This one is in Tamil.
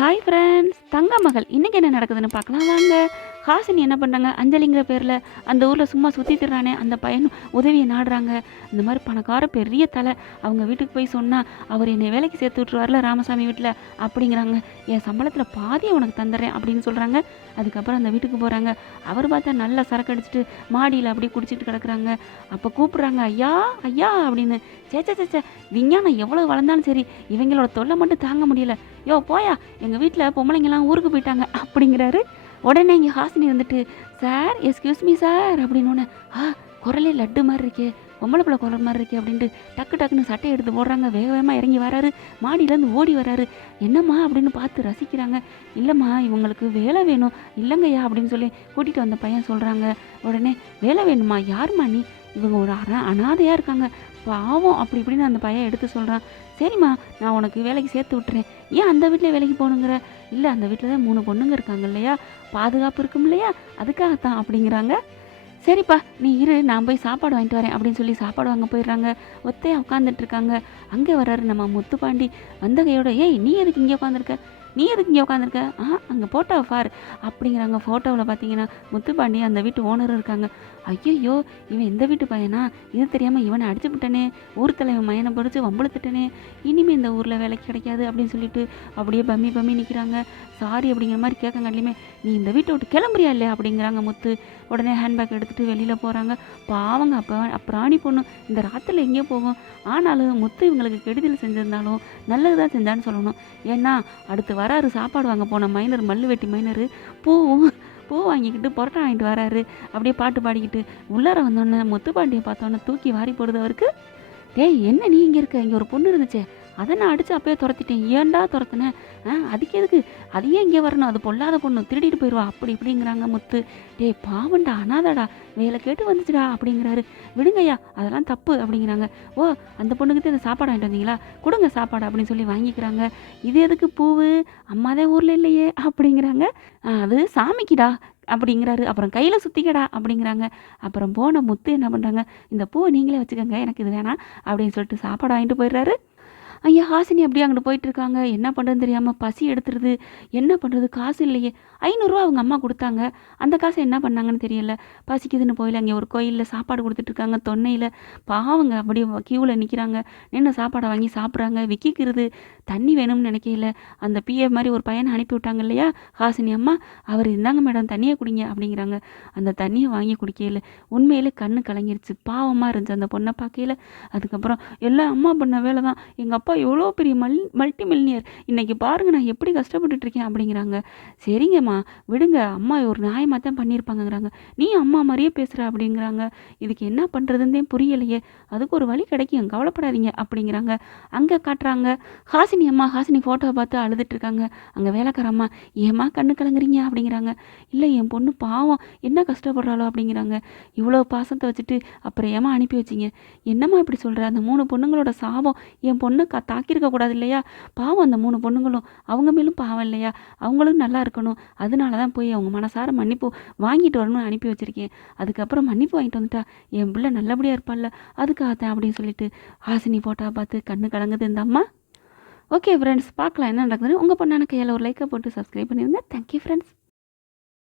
ஹாய் ஃப்ரெண்ட்ஸ், தங்க மகள் இன்றைக்கி என்ன நடக்குதுன்னு பார்க்கலாம் வாங்க. ஹாசினி என்ன பண்ணுறாங்க, அஞ்சலிங்கிற பேரில் அந்த ஊரில் சும்மா சுற்றி திடுறானே அந்த பையன் உதவியை நாடுறாங்க. இந்த மாதிரி பணக்கார பெரிய தலை, அவங்க வீட்டுக்கு போய் சொன்னால் அவர் என்னை வேலைக்கு சேர்த்து விட்ருவார்ல ராமசாமி வீட்டில் அப்படிங்கிறாங்க. என் சம்பளத்தில் பாதியை உனக்கு தந்துடுறேன் அப்படின்னு சொல்கிறாங்க. அதுக்கப்புறம் அந்த வீட்டுக்கு போகிறாங்க. அவர் பார்த்தா நல்லா சரக்கு அடிச்சுட்டு மாடியில் அப்படியே குடிச்சிட்டு கிடக்குறாங்க. அப்போ கூப்பிட்றாங்க, ஐயா ஐயா அப்படின்னு. சேச்சே விஞ்ஞானம் எவ்வளோ வளர்ந்தாலும் சரி இவங்களோட தொல்லை மட்டும் தாங்க முடியல. யோ போயா, எங்கள் வீட்டில் பொம்பளைங்கெல்லாம் ஊருக்கு போயிட்டாங்க அப்படிங்கிறாரு. உடனே இங்கே ஹாசினி வந்துட்டு, சார் எஸ்கியூஸ் மீ சார் அப்படின்னு. குரலே லட்டு மாதிரி இருக்கே, பொம்பளை பிள்ளை குரல் மாதிரி இருக்கே அப்படின்ட்டு டக்குன்னு சட்டையை எடுத்து போடுறாங்க. வேகமாக இறங்கி வராரு, மாடியிலேருந்து ஓடி வராரு. என்னம்மா அப்படின்னு பார்த்து ரசிக்கிறாங்க. இல்லைம்மா இவங்களுக்கு வேலை வேணும். இல்லைங்கய்யா அப்படின்னு சொல்லி கூட்டிகிட்டு வந்த பையன் சொல்கிறாங்க. உடனே வேலை வேணுமா, யாரும்மா நீ, இவங்க ஒரு அனாதையாக இருக்காங்க பாவம் அப்படி இப்படின்னு அந்த பையன் எடுத்து சொல்கிறான். சரிம்மா நான் உனக்கு வேலைக்கு சேர்த்து விட்டுறேன், ஏன் அந்த வீட்டில் வேலைக்கு போகணுங்கிற. இல்லை அந்த வீட்டில் தான் 3 பொண்ணுங்க இருக்காங்க இல்லையா, பாதுகாப்பு இருக்கும் இல்லையா, அதுக்காகத்தான் அப்படிங்கிறாங்க. சரிப்பா நீ இரு, நான் போய் சாப்பாடு வாங்கிட்டு வரேன் அப்படின்னு சொல்லி சாப்பாடு வாங்க போயிடுறாங்க. ஒத்தையாக உட்காந்துட்டு இருக்காங்க. அங்கே வர்றாரு நம்ம முத்துப்பாண்டி. வந்த கையோட, ஏய் நீ எதுக்கு இங்கே உட்காந்துருக்க, நீ எதுக்கு இங்கே உட்காந்துருக்க, அங்கே ஃபோட்டோவை பார் அப்படிங்கிறாங்க. ஃபோட்டோவில் பார்த்தீங்கன்னா முத்துப்பாண்டி அந்த வீட்டு ஓனரும் இருக்காங்க. ஐயோ இவன் எந்த வீட்டு பையனா, இது தெரியாமல் இவனை அடிச்சு விட்டனே, ஊர் தலைவன் மயனை பிடிச்சி வம்பளுத்துட்டனே, இனிமேல் இந்த ஊரில் வேலைக்கு கிடைக்காது அப்படின்னு சொல்லிட்டு அப்படியே பம்மி நிற்கிறாங்க. சாரி அப்படிங்கிற மாதிரி கேட்கங்காட்டிலுமே, நீ இந்த வீட்டை விட்டு கிளம்புறியா இல்லையா அப்படிங்கிறாங்க முத்து. உடனே ஹேண்ட்பேக் எடுத்துகிட்டு வெளியில் போகிறாங்க. பாவங்க பிராணி பொண்ணு இந்த ராத்திரில் எங்கேயோ போகும். ஆனாலும் முத்து இவங்களுக்கு கெடுதல் செஞ்சிருந்தாலும் நல்லது தான் செஞ்சான்னு சொல்லணும். ஏன்னா அடுத்து வராரு சாப்பாடு வாங்க போன மைனர், மல்லு வெட்டி மைனர், பூ வாங்கிக்கிட்டு புரோட்டா வாங்கிட்டு வராரு. அப்படியே பாட்டு பாடிக்கிட்டு உள்ளார வந்தோடனே முத்துப்பாண்டியை பார்த்தோன்னே தூக்கி வாரி போடுது அவருக்கு. டேய் என்ன நீ இங்கே இருக்க, இங்கே ஒரு பொண்ணு இருந்துச்சே, அதை நான் அடித்து அப்பயே துரத்திட்டேன், ஏன்டா துரத்துனேன், அதுக்கு எதுக்கு, அது ஏன் இங்கே வரணும், அது பொல்லாத பொண்ணு திருடிட்டு போயிடுவா அப்படி இப்படிங்கிறாங்க முத்து. டேய் பாவண்டா அனாதடா, வேலை கேட்டு வந்துச்சுடா அப்படிங்கிறாரு. விடுங்கய்யா அதெல்லாம் தப்பு அப்படிங்கிறாங்க. ஓ அந்த பொண்ணுக்கிட்ட இந்த சாப்பாடு வாங்கிட்டு வந்தீங்களா, கொடுங்க சாப்பாடு அப்படின்னு சொல்லி வாங்கிக்கிறாங்க. இது எதுக்கு பூவு, அம்மாதான் ஊரில் இல்லையே அப்படிங்கிறாங்க. அது சாமிக்குடா அப்படிங்கிறாரு. அப்புறம் கையில் சுற்றிக்கடா அப்படிங்கிறாங்க. அப்புறம் போன முத்து என்ன பண்ணுறாங்க, இந்த பூவை நீங்களே வச்சுக்கோங்க எனக்கு இது வேணாம் அப்படின்னு சொல்லிட்டு சாப்பாடு வாங்கிட்டு போயிடுறாரு. ஐயா ஹாசினி அப்படியே அங்கிட்டு போயிட்டுருக்காங்க. என்ன பண்ணுறதுன்னு தெரியாமல் பசி எடுத்துருது. என்ன பண்ணுறது, காசு இல்லையே. 500 அவங்க அம்மா கொடுத்தாங்க, அந்த காசை என்ன பண்ணாங்கன்னு தெரியல. பசிக்குதுன்னு போயில அங்கே ஒரு கோயிலில் சாப்பாடு கொடுத்துட்ருக்காங்க தொன்னையில். பாவங்க அப்படியே க்யூவில் நிற்கிறாங்க. நின்று சாப்பாடை வாங்கி சாப்பிட்றாங்க. விக்கிக்கிறது தண்ணி வேணும்னு நினைக்கல. அந்த பிஏ மாதிரி ஒரு பையனை அனுப்பி விட்டாங்க இல்லையா ஹாசினி அம்மா, அவர் இருந்தாங்க மேடம் தண்ணியை குடிங்க அப்படிங்கிறாங்க. அந்த தண்ணியை வாங்கி குடிக்கல. உண்மையிலே கண்ணு கலங்கிருச்சு. பாவமாக இருந்துச்சு அந்த பொண்ணை பார்க்கல. அதுக்கப்புறம் எல்லாம் அம்மா பண்ண வேலை தான், எங்கள் அப்பா எவ்வளோ பெரிய மல்டி மில்லியர், இன்றைக்கி பாருங்கள் நான் எப்படி கஷ்டப்பட்டுட்ருக்கேன் அப்படிங்கிறாங்க. சரிங்கம்மா விடுங்க, அம்மா ஒரு நியாயமாக தான் பண்ணியிருப்பாங்கங்கிறாங்க. நீ அம்மா மாதிரியே பேசுகிற அப்படிங்கிறாங்க. இதுக்கு என்ன பண்ணுறதுன்னு புரியலையே, அதுக்கு ஒரு வழி கிடைக்கும் கவலைப்படாதீங்க அப்படிங்கிறாங்க. அங்கே காட்டுறாங்க ஹாசினி அம்மா. ஹாசினி ஃபோட்டோவை பார்த்து அழுதுட்ருக்காங்க. அங்கே வேலைக்கார அம்மா, ஏம்மா கண்ணு கலங்குறீங்க அப்படிங்கிறாங்க. இல்லை என் பொண்ணு பாவம் என்ன கஷ்டப்படுறாளோ அப்படிங்கிறாங்க. இவ்வளோ பாசத்தை வச்சுட்டு அப்புறம் ஏமா அனுப்பி வச்சிங்க, என்னம்மா இப்படி சொல்கிற, அந்த 3 பொண்ணுங்களோட சாபம் என் பொண்ணு தாக்கியிருக்க கூடாது இல்லையா, பாவம் அந்த 3 பொண்ணுங்களும் அவங்க மேலும் பாவம் இல்லையா, அவங்களும் நல்லா இருக்கணும், அதனால தான் போய் அவங்க மனசார மன்னிப்பு வாங்கிட்டு வரணும்னு அனுப்பி வச்சுருக்கேன். அதுக்கப்புறம் மன்னிப்பு வாங்கிட்டு வந்துட்டா என் பிள்ளை நல்லபடியாக இருப்பாள்ல, அதுக்காகத்தான் அப்படின்னு சொல்லிட்டு ஹாசினி ஃபோட்டோவை பார்த்து கண்ணு கலங்குது இந்த அம்மா. ஓகே ஃப்ரெண்ட்ஸ், பார்க்கலாம் என்ன நடக்குதுன்னு. உங்கள் பொண்ணான கையில் ஒரு லைக்கை போட்டு சப்ஸ்கிரைப் பண்ணிடுங்க. Thank you friends.